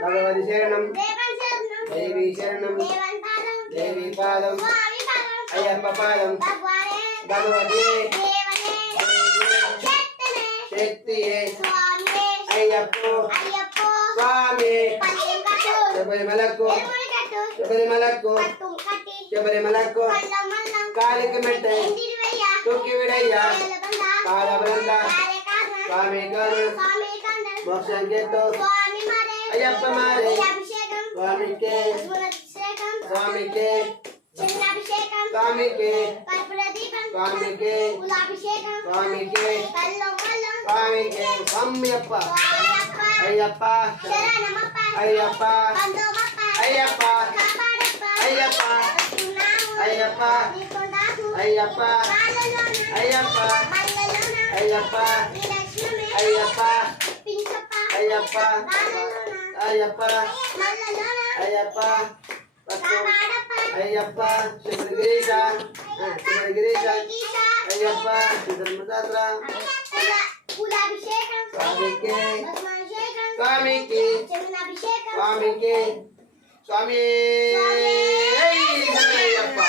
భగవతి శరణం దేవి శరణం దేవి పాదం అయ్యప్ప పాదం భగవతి శక్తియే అయ్యప్ప స్వామి శబరిమలకు శబరిమలకు శబరిమలకు కాలిక మెట్ట తొక్కి విడయ్యా కాలబృంద స్వామి గారు మోక్షం చేస్తూ అయ్యప్ప మారే స్వామికే స్వామికే స్వామికే స్వామికే స్వామికే స్వామికే స్వామ్యప్ప అయ్యప్ప అయ్యప్ప అయ్యప్ప అయ్యప్ప అయ్యప్ప అయ్యప్ప అయ్యప్ప అయ్యప్ప అయ్యప్ప అయ్యప్ప అయ్యప్ప అయ్యప్ప అయ్యప్ప శివగిరీశ శివగిరీశ అయ్యప్ప ధర్మదాత్ర స్వామికి స్వామికి స్వామికి స్వామి అయ్యప్ప